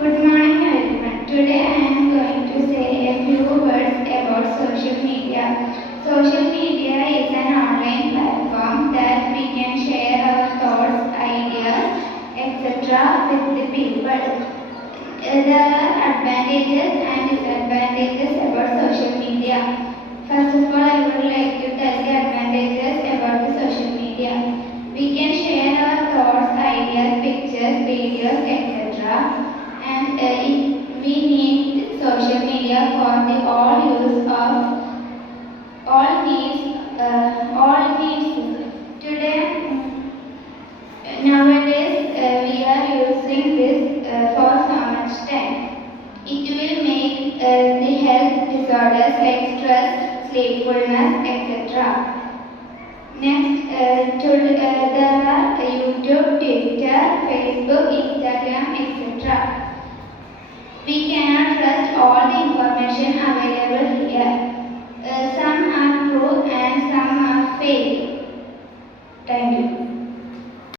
Good morning everyone. Today I am going to say a few words about social media. Social media is an online platform that we can share our thoughts, ideas, etc. with the people. There are advantages and disadvantages about social media. First of all, I would like to tell the advantages about the social media. We can share our thoughts, ideas, pictures, videos, etc. And we need social media for the all needs. Today, nowadays, we are using this for so much time. It will make the health disorders like stress, sleepfulness, etc. Next, there are YouTube, Twitter, Facebook, Instagram, etc.